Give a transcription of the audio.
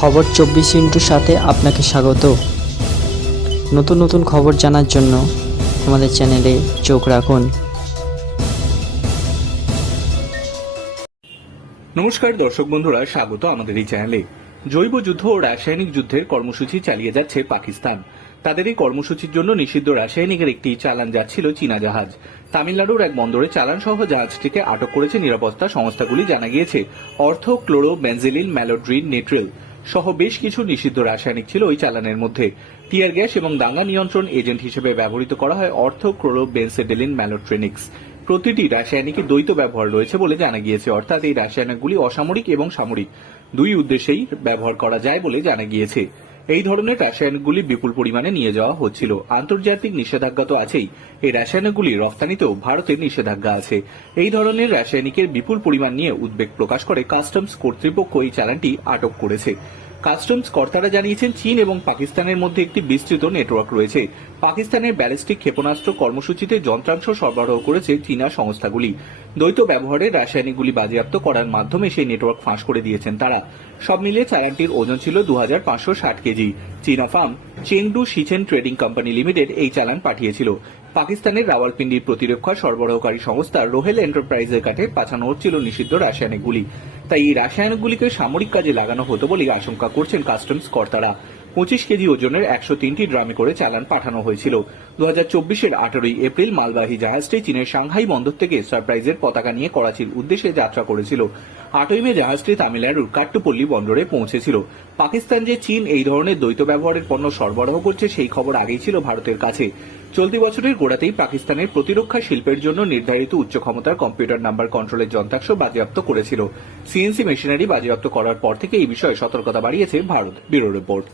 খবর চব্বিশ ইন্টুর সাথে আপনাকে স্বাগত। নতুন নতুন খবর জানার জন্য আমাদের চ্যানেলে চোখ রাখুন। নমস্কার দর্শক বন্ধুরা, স্বাগত আমাদের এই চ্যানেলে। জৈব যুদ্ধ ও রাসায়নিক যুদ্ধের কর্মসূচি চালিয়ে যাচ্ছে পাকিস্তান। তাদের এই কর্মসূচির জন্য নিষিদ্ধ রাসায়নিকের একটি চালান যাচ্ছিল চীনা জাহাজ। তামিলনাড়ুর এক বন্দরে চালান সহ জাহাজটিকে আটক করেছে নিরাপত্তা সংস্থাগুলি, জানা গিয়েছে অর্থ ক্লোরো বেনজিলিন ম্যালোড্রিন নেট্রেল। সহ বেশ কিছু নিষিদ্ধ রাসায়নিক ছিল ওই চালানের মধ্যে। টিয়ার গ্যাস এবং দাঙ্গা নিয়ন্ত্রণ এজেন্ট হিসেবে ব্যবহৃত করা হয় অর্থ ক্রোলো বেনসেডেলিন ম্যালোট্রেনিক্স। প্রতিটি রাসায়নিকের দ্বৈত ব্যবহার রয়েছে বলে জানা গিয়েছে, অর্থাৎ এই রাসায়নিকগুলি অসামরিক এবং সামরিক। দুই উদ্দেশ্যেই ব্যবহার করা যায় বলে জানা গিয়েছে। এই ধরনের রাসায়নিকগুলি বিপুল পরিমাণে নিয়ে যাওয়া হচ্ছিল। আন্তর্জাতিক নিষেধাজ্ঞা তো আছেই। এই রাসায়নিকগুলি রফতানিতেও ভারতের নিষেধাজ্ঞা আছে। এই ধরনের রাসায়নিকের বিপুল পরিমাণ নিয়ে উদ্বেগ প্রকাশ করে কাস্টমস কর্তৃপক্ষ এই চালানটি আটক করেছে। কাস্টমস কর্তারা জানিয়েছেন, চীন এবং পাকিস্তানের মধ্যে একটি বিস্তৃত নেটওয়ার্ক রয়েছে। পাকিস্তানের ব্যালিস্টিক ক্ষেপণাস্ত্র কর্মসূচিতে যন্ত্রাংশ সরবরাহ করেছে চীনা সংস্থাগুলি। দ্বৈত ব্যবহারের রাসায়নিকগুলি বাজেয়াপ্ত করার মাধ্যমে সেই নেটওয়ার্ক ফাঁস করে দিয়েছেন তারা। সব মিলিয়ে চালানটির ওজন ছিল দু হাজার পাঁচশো ষাট কেজি। চীনা firm Chengdu Sichen trading company limited এই চালান পাঠিয়েছিল। পাকিস্তানের রাওয়ালপিন্ডির প্রতিরক্ষা সরবরাহকারী সংস্থা রোহেল এন্টারপ্রাইজের কাছে পাঠানো হচ্ছিল নিষিদ্ধ রাসায়নিকগুলি তাই এই রাসায়নিকগুলিকে সামরিক কাজে লাগানো হতো বলে আশঙ্কা করছেন কাস্টমস কর্তারা। পঁচিশ কেজি ওজনের একশো তিনটি ড্রামে করে চালান পাঠানো হয়েছিল। দু হাজার চব্বিশের আঠারোই এপ্রিল মালবাহী জাহাজটি চীনের সাংহাই বন্দর থেকে সারপ্রাইজের পতাকা নিয়ে করাচির উদ্দেশ্যে যাত্রা করেছিল। আটই মে জাহাজটি তামিলনাড়ুর কাট্টুপল্লী বন্দরে পৌঁছেছিল। পাকিস্তান যে চীন এই ধরনের দ্বৈত ব্যবহারের পণ্য সরবরাহ করছে সেই খবর আগেই ছিল ভারতের কাছে। চলতি বছরের গোড়াতেই পাকিস্তানের প্রতিরক্ষা শিল্পের জন্য নির্ধারিত উচ্চ ক্ষমতার কম্পিউটার নাম্বার কন্ট্রোলের যন্ত্রাংশ বাজেয়াপ্ত করেছিল। সিএনসি মেশিনারি বাজেয়াপ্ত করার পর থেকে এই বিষয়ে সতর্কতা বাড়িয়েছে ভারত। Bureau report.